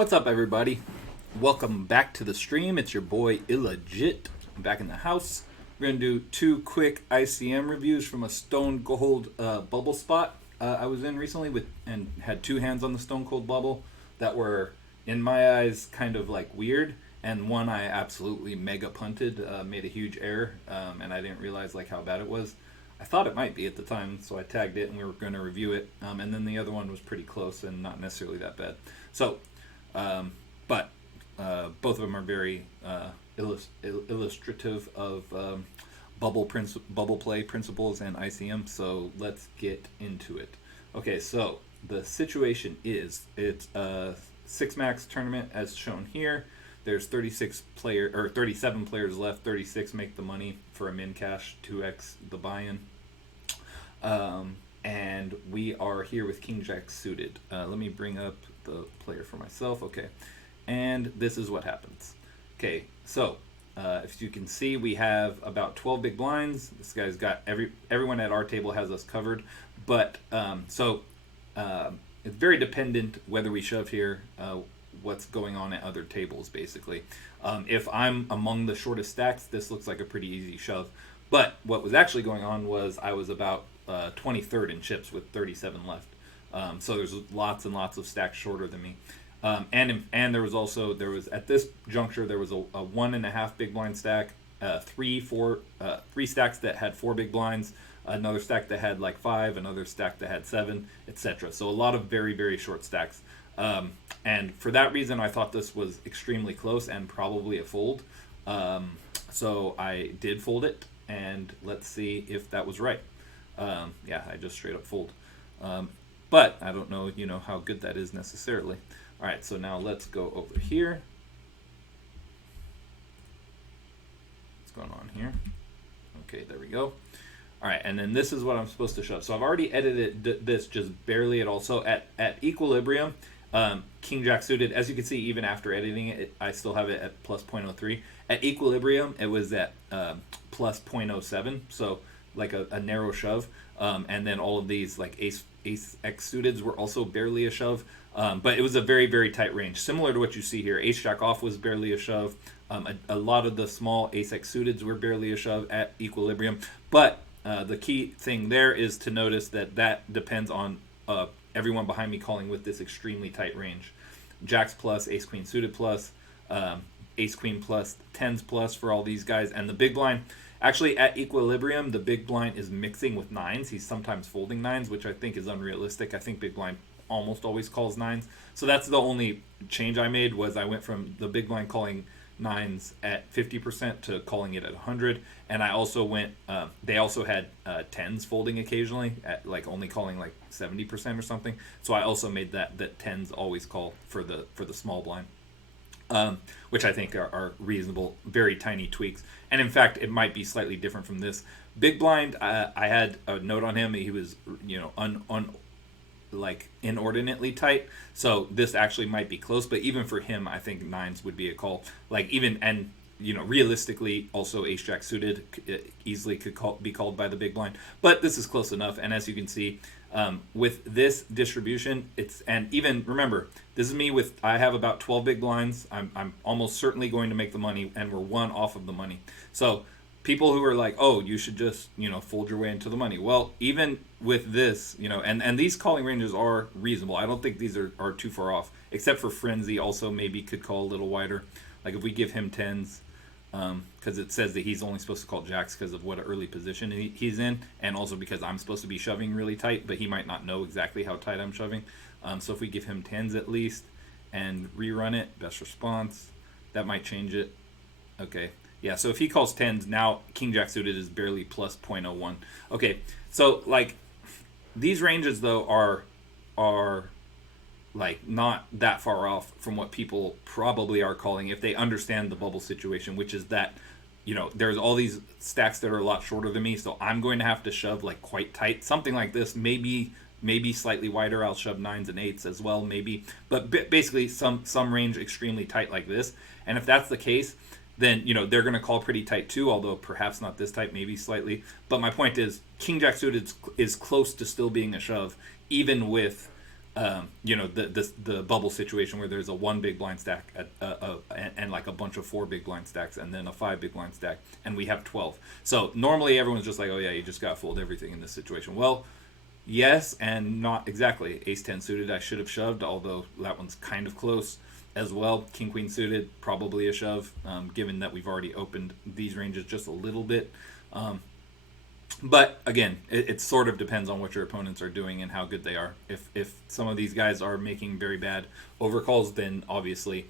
What's up, everybody? Welcome back to the stream. It's your boy Illegit. I'm back in the house. We're going to do two quick ICM reviews from a Stone Cold bubble spot I was in recently and had two hands on the Stone Cold bubble that were, in my eyes, kind of like weird. And one I absolutely mega punted, made a huge error, and I didn't realize like how bad it was. I thought it might be at the time, so I tagged it and we were going to review it. And then the other one was pretty close and not necessarily that bad. So, but both of them are very illustrative of bubble play principles and ICM. So let's get into it. Okay, so the situation is it's a 6-max tournament as shown here. There's 37 players left. 36 make the money for a min cash, 2x the buy-in. And we are here with King Jack suited. Let me bring up the player for myself. Okay, and this is what happens. Okay, so if you can see, we have about 12 big blinds. This guy's got everyone at our table has us covered, but it's very dependent whether we shove here. What's going on at other tables, basically. If I'm among the shortest stacks, this looks like a pretty easy shove. But what was actually going on was I was about 23rd in chips with 37 left. So there's lots and lots of stacks shorter than me. And there was at this juncture there was a 1.5 big blind stack, three stacks that had 4 big blinds, another stack that had like 5, another stack that had 7, etc. So a lot of very, very short stacks. And for that reason, I thought this was extremely close and probably a fold. So I did fold it, and let's see if that was right. Yeah, I just straight up fold. But I don't know, how good that is necessarily. All right, so now let's go over here. What's going on here? Okay, there we go. All right, and then this is what I'm supposed to shove. So I've already edited this just barely at all. So at equilibrium, King Jack suited, as you can see, even after editing it, I still have it at plus 0.03. At equilibrium, it was at plus 0.07, so like a narrow shove. And then all of these like ace X suiteds were also barely a shove. But it was a very, very tight range, similar to what you see here. Ace Jack off was barely a shove. A lot of the small ace X suiteds were barely a shove at equilibrium. But the key thing there is to notice that depends on everyone behind me calling with this extremely tight range. Jacks plus, ace queen suited plus, ace queen plus, tens plus for all these guys. And the big blind, actually at equilibrium, the big blind is mixing with nines. He's sometimes folding nines, which I think is unrealistic. I think big blind almost always calls nines. So that's the only change I made, was I went from the big blind calling nines at 50% to calling it at 100. And I also went, they also had tens folding occasionally at like only calling like 70% or something. So I also made that tens always call for the small blind, which I think are reasonable, very tiny tweaks. And in fact, it might be slightly different from this. Big blind, I had a note on him. He was, like inordinately tight, so this actually might be close, but even for him I think nines would be a call. Like even, and realistically also ace jack suited easily could be called by the big blind, but this is close enough. And as you can see, with this distribution, and even remember, this is me with, I have about 12 big blinds. I'm almost certainly going to make the money, and we're one off of the money. So people who are like, oh, you should just, fold your way into the money. Well, even with this, and these calling ranges are reasonable. I don't think these are too far off, except for Frenzy also maybe could call a little wider. Like if we give him tens, because it says that he's only supposed to call jacks because of what an early position he's in, and also because I'm supposed to be shoving really tight, but he might not know exactly how tight I'm shoving. So if we give him tens at least and rerun it, best response, that might change it. Okay. Yeah, so if he calls tens, now King Jack suited is barely plus 0.01. Okay, so like these ranges though are like not that far off from what people probably are calling if they understand the bubble situation, which is that there's all these stacks that are a lot shorter than me, so I'm going to have to shove like quite tight. Something like this, maybe slightly wider. I'll shove nines and eights as well, maybe, but basically some range extremely tight like this. And if that's the case, then they're going to call pretty tight too, although perhaps not this tight, maybe slightly. But my point is, King Jack suited is close to still being a shove, even with the bubble situation where there's a one big blind stack and like a bunch of four big blind stacks and then a five big blind stack, and we have 12. So normally everyone's just like, oh yeah, you just got to fold everything in this situation. Well, yes, and not exactly. Ace 10 suited, I should have shoved, although that one's kind of close as well. King queen suited, probably a shove, given that we've already opened these ranges just a little bit. But again, it sort of depends on what your opponents are doing and how good they are. If some of these guys are making very bad overcalls, then obviously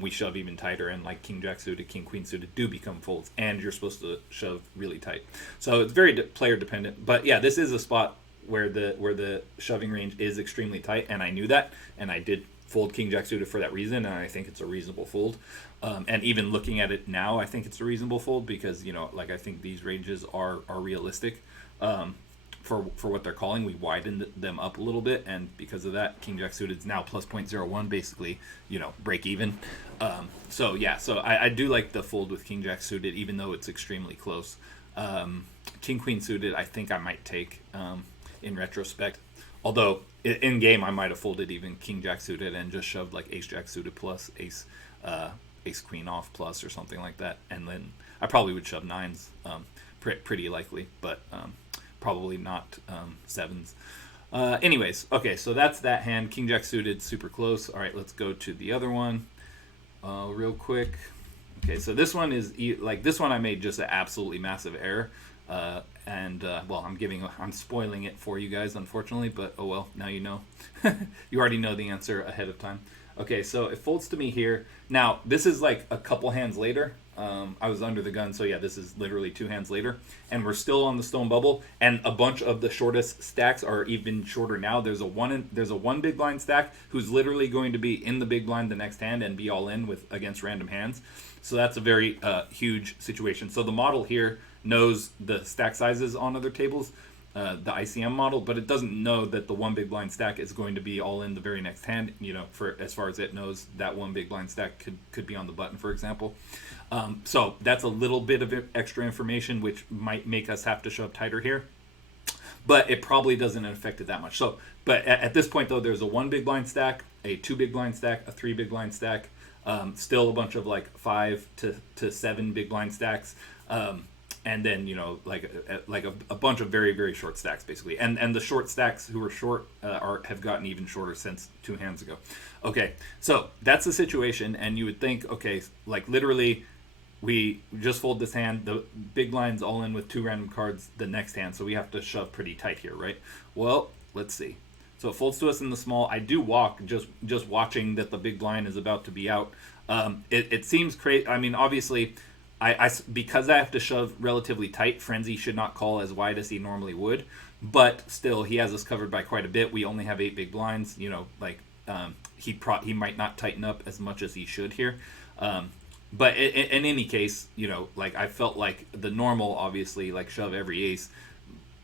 we shove even tighter, and like king jack suited, king queen suited do become folds, and you're supposed to shove really tight. So it's very player dependent. But yeah, this is a spot where the shoving range is extremely tight, and I knew that, and I did fold king jack suited for that reason, and I think it's a reasonable fold. And even looking at it now, I think it's a reasonable fold because, like I think these ranges are realistic for what they're calling. We widened them up a little bit, and because of that, king jack suited is now plus 0.01, basically, break even. So I do like the fold with king jack suited, even though it's extremely close. King queen suited, I think I might take in retrospect. Although in game I might have folded even king jack suited and just shoved like ace jack suited plus ace queen off plus or something like that, and then I probably would shove nines, pretty likely, but probably not sevens. Anyways, okay, so that's that hand. King jack suited, super close. All right, let's go to the other one real quick. Okay, so this one is this one I made just an absolutely massive error. Well, I'm spoiling it for you guys, unfortunately, but oh well, now you know. You already know the answer ahead of time. Okay, so it folds to me here. Now, this is like a couple hands later. I was under the gun, so yeah, this is literally 2 hands later. And we're still on the stone bubble, and a bunch of the shortest stacks are even shorter now. There's a one big blind stack who's literally going to be in the big blind the next hand and be all in against random hands. So that's a very huge situation. So the model here knows the stack sizes on other tables, the ICM model, but it doesn't know that the one big blind stack is going to be all in the very next hand. For as far as it knows, that one big blind stack could be on the button, for example. So that's a little bit of extra information, which might make us have to shove tighter here, but it probably doesn't affect it that much. So, but at this point though, there's a 1 big blind stack, a 2 big blind stack, a 3 big blind stack, still a bunch of like 5 to 7 big blind stacks. And then a bunch of very, very short stacks basically, and the short stacks who are short have gotten even shorter since 2 hands ago. Okay, so that's the situation, and you would think, okay, like literally we just fold this hand, the big blind's all in with 2 random cards the next hand, so we have to shove pretty tight here, right? Well, let's see. So it folds to us in the small. I do walk just watching that the big blind is about to be out. It seems crazy. I mean, obviously, because I have to shove relatively tight, Frenzy should not call as wide as he normally would, but still he has us covered by quite a bit. We only have 8 big blinds, he might not tighten up as much as he should here. But in any case, I felt like the normal, obviously, like shove every ace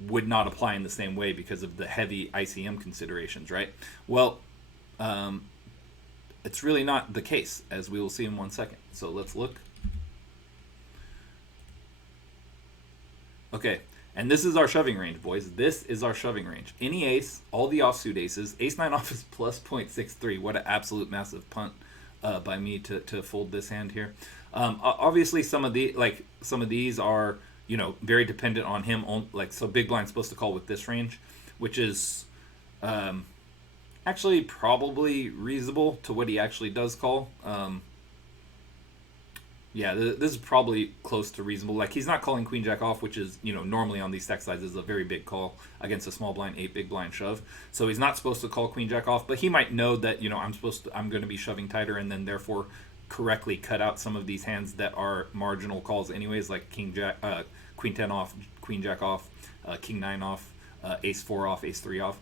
would not apply in the same way because of the heavy ICM considerations, right? Well, it's really not the case, as we will see in 1 second. So let's look. Okay, and this is our shoving range, boys. This is our shoving range. Any ace, all the offsuit aces. Ace 9 off is plus 0.63. What an absolute massive punt by me to fold this hand here. Obviously, some of these are very dependent on him. So big blind's supposed to call with this range, which is actually probably reasonable to what he actually does call. Yeah, this is probably close to reasonable. Like, he's not calling queen jack off, which is, normally on these stack sizes a very big call against a small blind 8 big blind shove. So he's not supposed to call queen jack off, but he might know that, I'm going to be shoving tighter, and then therefore correctly cut out some of these hands that are marginal calls anyways, like king jack, queen 10 off, queen jack off, king 9 off, ace 4 off, ace 3 off.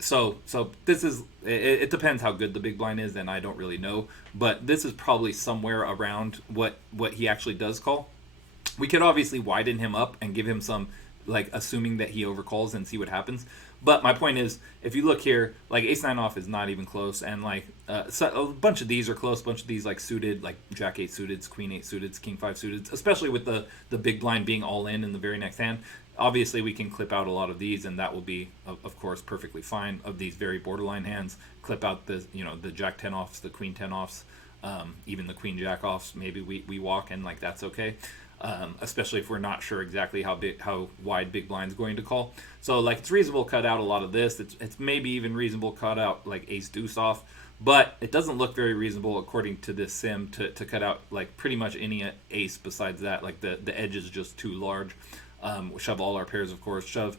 So this is, it depends how good the big blind is, and I don't really know, but this is probably somewhere around what he actually does call. We could obviously widen him up and give him some, assuming that he overcalls, and see what happens. But my point is, if you look here, ace 9 off is not even close, and so a bunch of these are close, a bunch of these suited, like jack 8 suited, queen 8 suited, king 5 suited, especially with the big blind being all in the very next hand. Obviously, we can clip out a lot of these, and that will be, of course, perfectly fine. Of these very borderline hands, clip out the the Jack 10 offs, the Queen 10 offs, even the Queen Jack offs. Maybe we walk in, like, that's okay. Especially if we're not sure exactly how wide big blind's going to call. So, like, it's reasonable to cut out a lot of this. It's maybe even reasonable to cut out like ace deuce off, but it doesn't look very reasonable according to this sim to cut out like pretty much any ace besides that. Like the edge is just too large. Shove all our pairs, of course. Shove,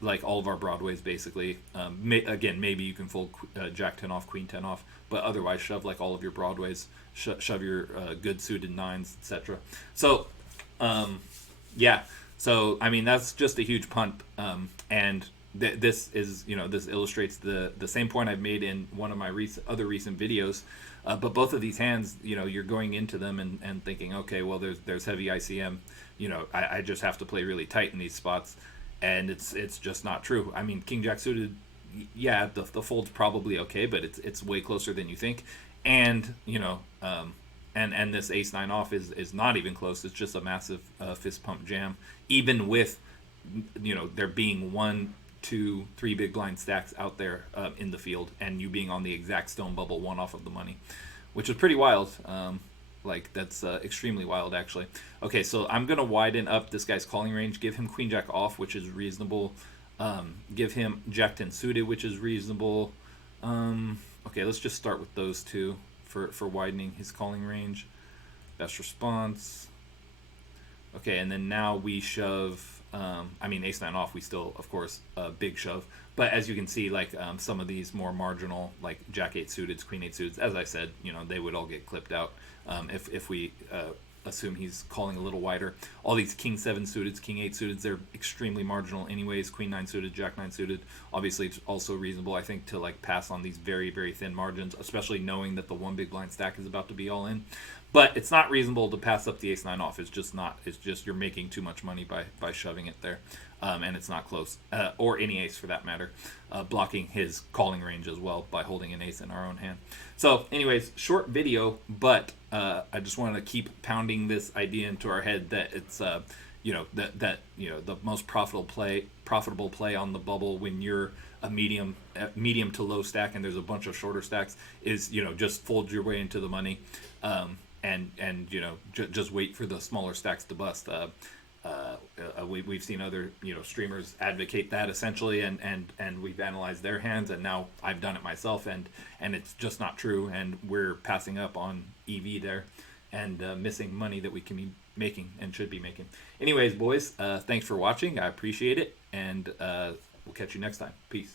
like all of our broadways, basically. Again, maybe you can fold Jack 10 off, Queen 10 off, but otherwise shove like all of your broadways. Shove your good suited nines, etc. So, yeah. So, I mean, that's just a huge punt. And this is, this illustrates the same point I've made in one of my other recent videos. But both of these hands, you're going into them and thinking, okay, well, there's heavy ICM. I just have to play really tight in these spots, and it's just not true. I mean, King Jack suited, yeah, the fold's probably okay, but it's way closer than you think, and and this ace nine off is not even close. It's just a massive fist pump jam, even with there being 1, 2, 3 big blind stacks out there in the field, and you being on the exact stone bubble, one off of the money, which is pretty wild. Like, that's extremely wild, actually. Okay, so I'm going to widen up this guy's calling range, give him Queen Jack off, which is reasonable. Give him Jack 10 suited, which is reasonable. Okay, let's just start with those two for widening his calling range. Best response. Okay, and then now we shove, I mean, ace nine off, we still, of course, big shove. But as you can see, like, some of these more marginal, like Jack 8 suited, Queen 8 suited, as I said, they would all get clipped out if we assume he's calling a little wider. All these King 7 suited, King 8 suited, they're extremely marginal anyways. Queen 9 suited, Jack 9 suited. Obviously, it's also reasonable, I think, to like pass on these very, very thin margins, especially knowing that the one big blind stack is about to be all in. But it's not reasonable to pass up the ace nine off. It's just not. It's just you're making too much money by shoving it there, and it's not close, or any ace for that matter, blocking his calling range as well by holding an ace in our own hand. So, anyways, short video, but I just wanted to keep pounding this idea into our head that it's that the most profitable play on the bubble when you're a medium to low stack and there's a bunch of shorter stacks is just fold your way into the money. And just wait for the smaller stacks to bust. We've seen other streamers advocate that essentially, and we've analyzed their hands, and now I've done it myself, and it's just not true, and we're passing up on EV there, and missing money that we can be making and should be making. Anyways, boys, thanks for watching. I appreciate it, and we'll catch you next time. Peace.